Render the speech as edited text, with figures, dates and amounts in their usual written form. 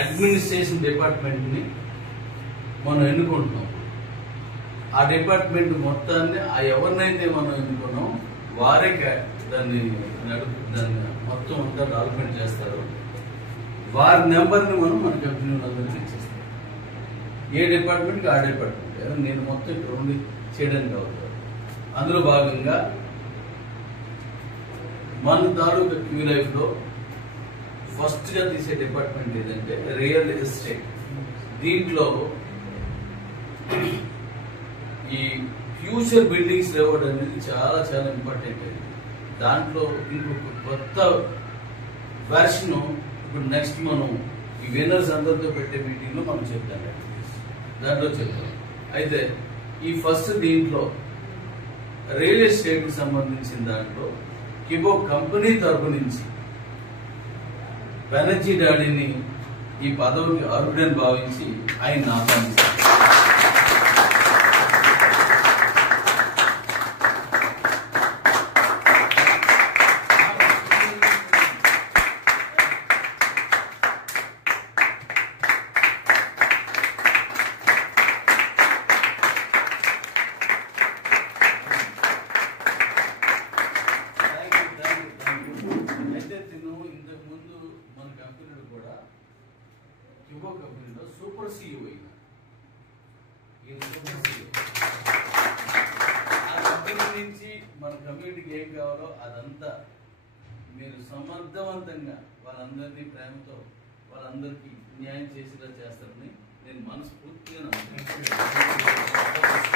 Administration department ని మనం ఎన్నుకుంటున్నాం. ఆ డిపార్ట్మెంట్ మొత్తాన్ని ఎవరినైతే మనం ఎన్నుకున్నాం వారే దాన్ని మొత్తం అంతా డెవలప్మెంట్ చేస్తారు. వారి నెంబర్ని మనం మన కంపెనీ వాళ్ళందరికీ ఇచ్చేస్తాం. ఏ డిపార్ట్మెంట్కి ఆ డిపార్ట్మెంట్ నేను మొత్తం ఇక్కడ ఉండి చేయడానికి అవుతాను. అందులో భాగంగా మన తాలూకా క్యూ లైఫ్ లో ఫస్ట్ గా తీసే డిపార్ట్మెంట్ ఏదంటే రియల్ ఎస్టేట్. దీంట్లో ఈ ఫ్యూచర్ బిల్డింగ్స్ లేవడం అనేది చాలా చాలా ఇంపార్టెంట్. దాంట్లో ఇంకొక కొత్త వెర్షన్ ఇప్పుడు నెక్స్ట్ మనం ఈ విన్నర్స్ అందరితో పెట్టే మీటింగ్ లో మనం చెప్తాం. దాంట్లో చెప్తాం. అయితే ఈ ఫస్ట్ దీంట్లో రియల్ ఎస్టేట్ కి సంబంధించిన దాంట్లో కిబో కంపెనీ తరపు నుంచి బెనర్జీ డాడీని ఈ పదవికి అర్హుడని భావించి ఆయన ఆహ్వానిస్తారు. కిబో కంపెనీలో సూపర్ సిఇఓ అయినా ఆ కంపెనీ నుంచి మన కమ్యూనిటీకి ఏం కావాలో అదంతా మీరు సమర్థవంతంగా వాళ్ళందరినీ ప్రేమతో వాళ్ళందరికీ న్యాయం చేసేలా చేస్తారని నేను మనస్ఫూర్తిగా నమ్ముతున్నాను.